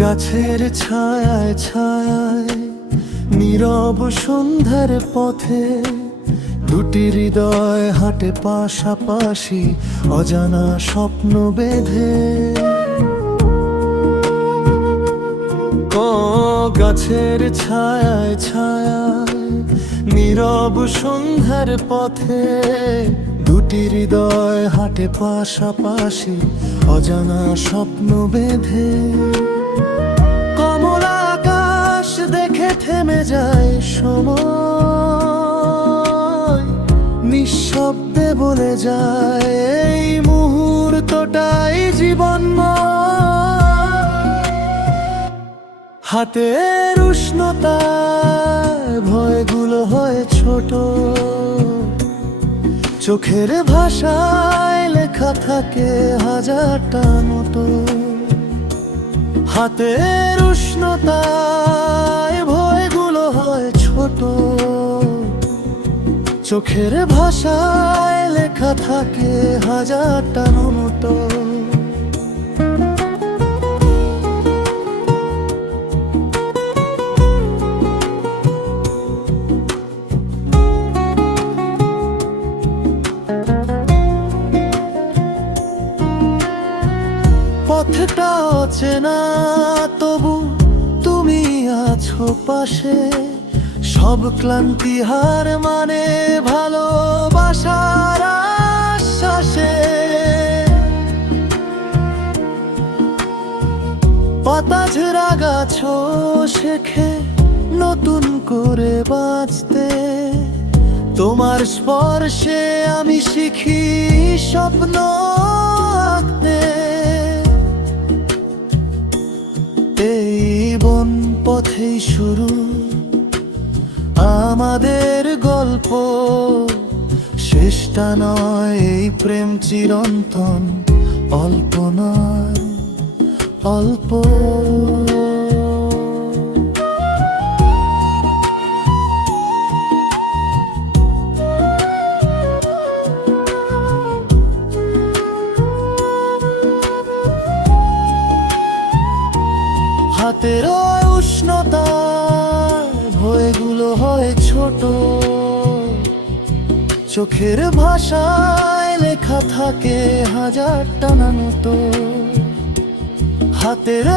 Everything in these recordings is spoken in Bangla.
গাছের ছায়ায় ছায়ায়, নীরব সন্ধ্যার পথে দুটি হৃদয় হাটে পাশাপাশি অজানা স্বপ্ন বেঁধে। ক গাছের ছায়ায় ছায়ায়, নীরব সন্ধ্যার পথে দুটি হৃদয় হাটে পাশাপাশি অজানা স্বপ্ন বেঁধে। থেমে যায় সময়, নিঃশব্দে বলে যায় এই মুহূর্তটাই জীবনময়। হাতের উষ্ণতায় ভয়গুলো হয় ছোট, চোখের ভাষায় লেখা থাকে হাজারটা মতো। হাতের উষ্ণতায় ছোট চোখের ভাষায় লেখা থাকে হাজারটা মতো পথটা অচেনা তবু তুমি আছো পাশে। সব ক্লান্তি হার মানে ভালোবাসার আশ্বাসে। পাতা ঝরা গাছ শেখে নতুন করে বাঁচতে। তোমার স্পর্শে আমি শিখি স্বপ্ন এই বন পথেই শুরু আমাদের গল্প। শেষটা নয় এই প্রেম চিরন্তন। অল্প নয় অল্প। হাতের উষ্ণতা ছোট। চোখের ভাষায় লেখা থাকে হাজার টানানো তো হাতের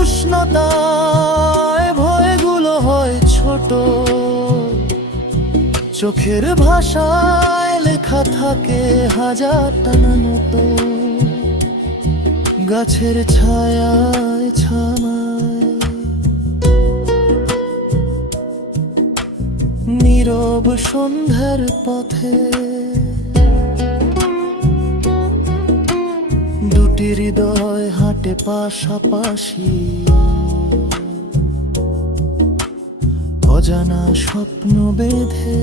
উষ্ণতায় ভয়গুলো হয় ছোট। চোখের ভাষায় লেখা থাকে হাজার টানানো তো গাছের ছায়ায় ছামায় নীরব সন্ধ্যার পথে দুটি হৃদয় হাটে পাশাপাশি। অজানা স্বপ্ন বেঁধে